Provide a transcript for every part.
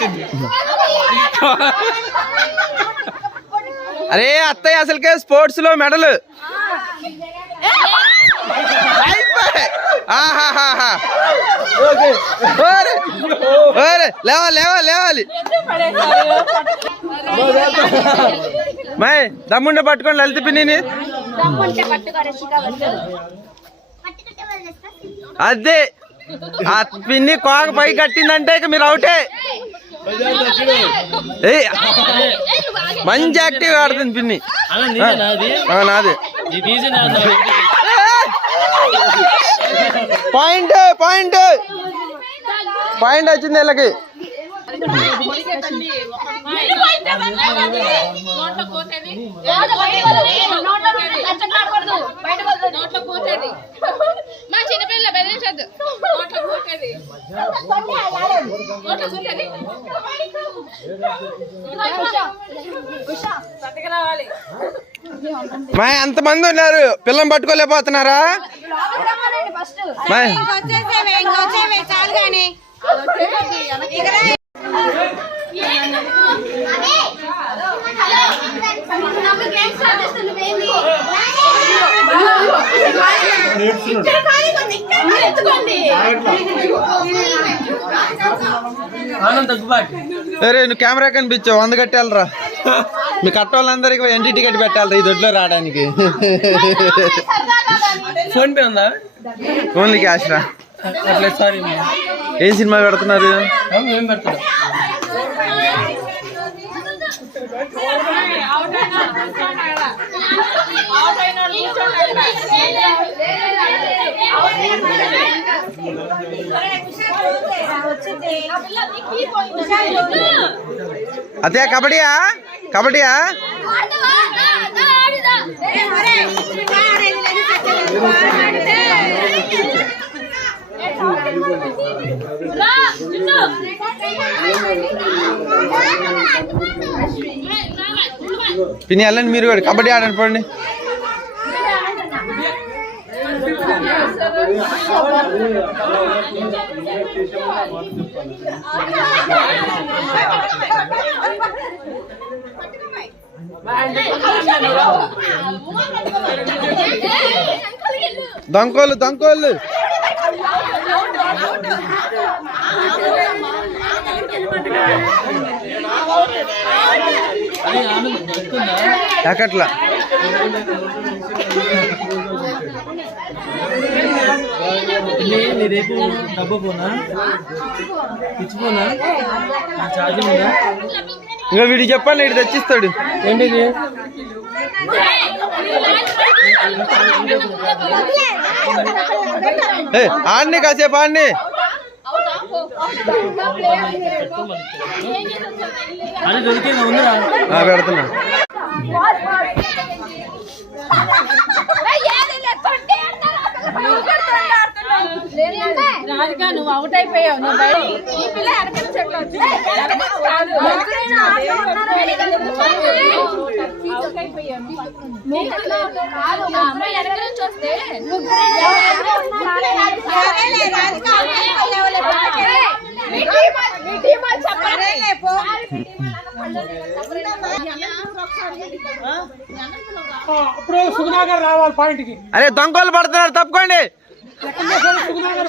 వచ్చింది. అరే అత్తయ్య అసలుకే స్పోర్ట్స్లో మెడల్ లేవాలి లేవాలి లేవాలి. మై దమ్ముండ పట్టుకోండి లలిత పిన్నిని. అదే ఆ పిన్ని కోక పై కట్టిందంటే ఇక మీరు అవుటే. మంచి యాక్టివ్ ఆడుతుంది పిన్ని. నాదే పాయింట్ పాయింట్. పాయింట్ వచ్చింది వీళ్ళకి. మా చిన్నపిల్ల బెదిరించద్దు నోట్లో కూర్చోది నోట్లో కూర్చోది రావాలి మా ఎంతమంది ఉన్నారు పిల్లని పట్టుకోలేకపోతున్నారా మా అరే నువ్వు కెమెరా కనిపించావు వంద కట్టాలరా. మీ కట్ట వాళ్ళందరికీ ఎన్టీ టికెట్ పెట్టాలి ఈ దొడ్లో రావడానికి. ఫోన్ పే ఉందా? ఓన్లీ క్యాష్ రా. ఏం సినిమా పెడుతున్నారు అదే కబడ్డీయా కబడ్డీయా పిన్ని వెళ్ళండి మీరు కూడా కబడ్డీ ఆడండి పోండి దంకోళ్ళు దంకోళ్ళు నీ రేపు డబ్బు పోనా? ఇచ్చిపోనా? నా ఛార్జింగ్ ఉందా? ఇంకా వీడికి చెప్పండి ఇటు తెచ్చిస్తాడు. ఏంటిది? ఆడిని కాసేపు ఆడిని. అది దొరికింది ఉందిరా. ఆ, పెడుతున్నా. రాధిక నువ్వు అవుట్ అయిపోయావు. నువ్వు బయట ఈ పిల్ల వెనకాల చెట్లు వచ్చి అవుట్ అయిపోయావు అమ్మాయి వెనకాల నుంచి వస్తే అప్పుడు సుగుణాగర్ రావాలి పాయింట్కి. అరే దొంగలు పడుతున్నారు తప్పుకోండి. సుగుణాగర్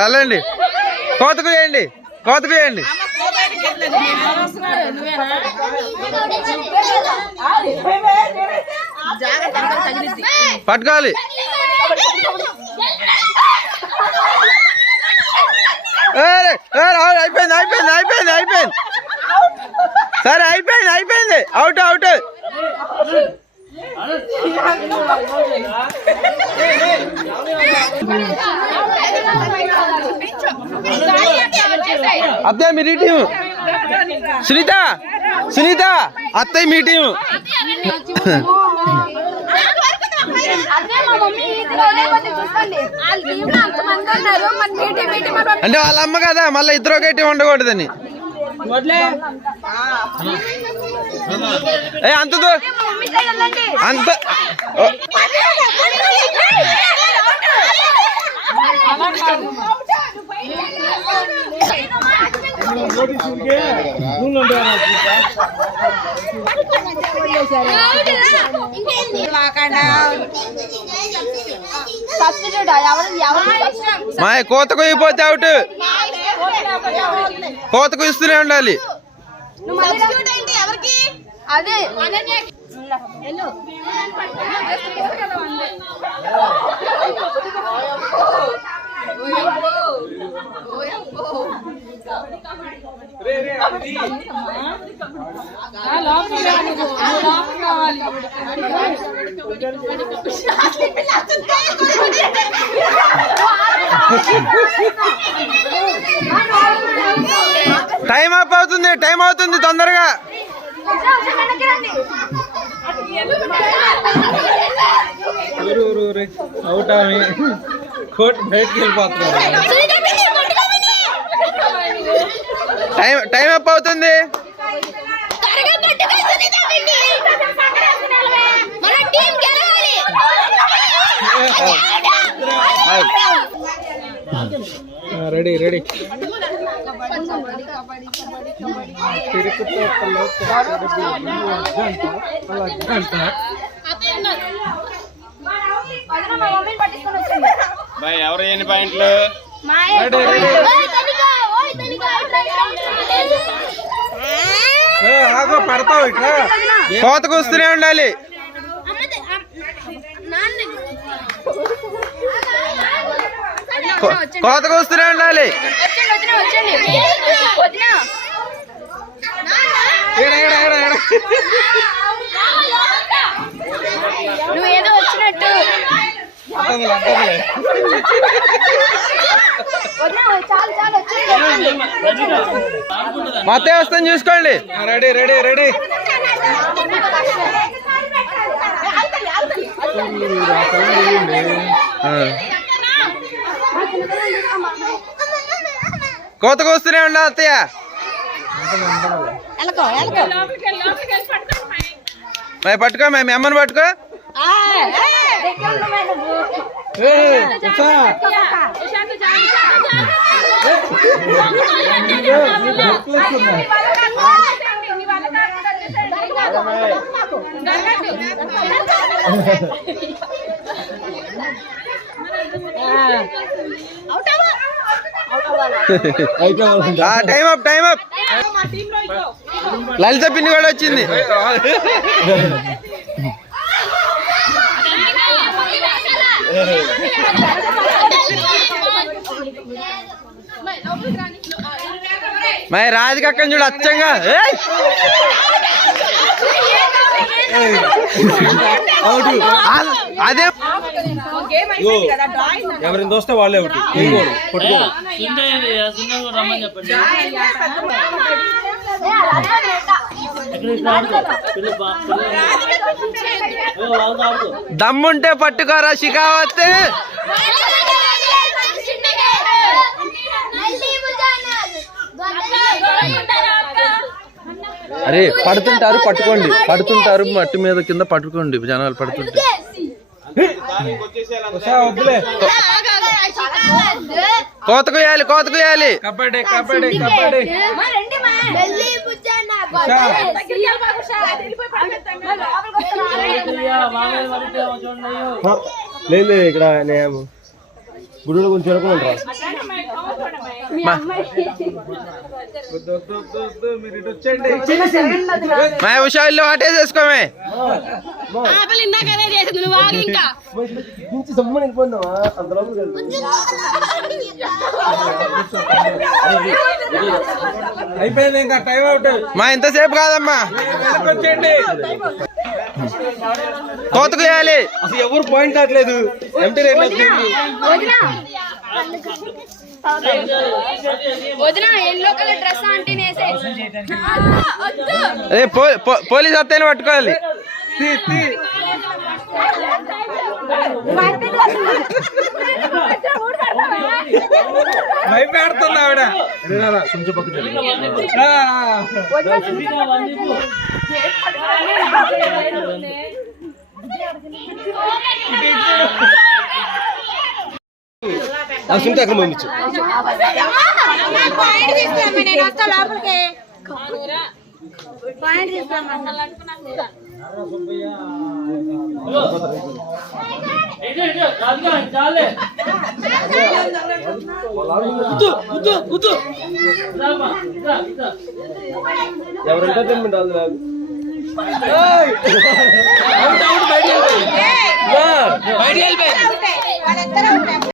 అలాండి వెళ్ళండి. కోతకు చేయండి. కోతకు చేయండి. పట్టుకోవాలి. అయిపోయింది అయిపోయింది అయిపోయింది అయిపోయింది. సరే అయిపోయింది అయిపోయింది. Out out. అత్తయ్య మీటింగ్ సునీత సునీత అత్తయ్య మీటింగ్ అంటే వాళ్ళ అమ్మ కదా మళ్ళీ ఇద్దరు ఒకటి ఉండకూడదని. అంత అంత అంత ఓ, సబ్స్టిట్యూట్ ఎవరు ఎవరు మా కోత కొయ్యిపోతే అవుట్. కోత కుయిస్తూనే ఉండాలి. ఎవరికి అదే. టైం అప్ అవుతుంది టైం అవుతుంది తొందరగా. అవుట్ ఆమె కోట్ బయటకు వెళ్ళిపోతున్నారు టైం టైం అప్ అవుతుంది మన టీం గెలవాలి రెడీ రెడీ వచ్చింది. ఎవరు ఎన్ని పాయింట్లు? పడతావు ఇట్లా కోత కూస్తూనే ఉండాలి. కో- కోత కూస్తూనే ఉండాలి. వచ్చండి వచ్చండి వచ్చండి వదిన ఏడ, ఏడ, ఏడ, ఏడ. నువ్వు ఏదో వచ్చినట్టు మొత్తం వస్తాను చూసుకోండి. Ready ready ready. కోత కూస్తూనే ఉండాలి అత్తయ్య. పట్టుకో మేము అమ్మని పట్టుకో. Time up time up Lalita పిన్ని కూడా వచ్చింది. మరి రాధికక్కని చూడు అచ్చంగా. అదే ఎవరిని దోస్తే వాళ్ళే ఒకటి. రమ్మని చెప్పండి. దమ్ముంటే పట్టుకోరా షికావత్. అరే పడుతుంటారు పట్టుకోండి. పడుతుంటారు మట్టి మీద కింద పట్టుకోండి. జనాలు పడుతుంటే. ఉషా, వద్దులే కోత కుయాలి కోత కుయాలి కబడ్డీ. కబడ్డీ కబడ్డీ లేదు లేదు ఇక్కడ నేను గుడిలో కొంచెం చూడకుండా మా ఉషా ఇల్లు వాటేసేసుకోమే. ఇందాకనే చేసింది నువ్వు ఆగు ఇంకా. అయిపోయింది ఇంకా టైం అవుట్ మా ఇంతసేపు కాదమ్మా. వెనక్కి వచ్చేయండి కోత కుయాలి అసలు ఎవరు పాయింట్ కావట్లేదు ఎంటీ రేట్ పోలీస్ అత్తయ్యని పట్టుకోవాలి. భయపెడుతుంది ఆవిడ సునీత అక్కడ పంపించు నేను వస్తా లోపలికి పాయింట్ ఇటు, ఇటు, రాజుగా, చాలే. రామ్మా, ఇట్రా, ఇట్రా. ఎవరు ఎంటర్టైన్మెంట్ వాళ్ళు బయటికి వెళ్ళిపోయి వాళ్ళిద్దరూ ఉంటాయి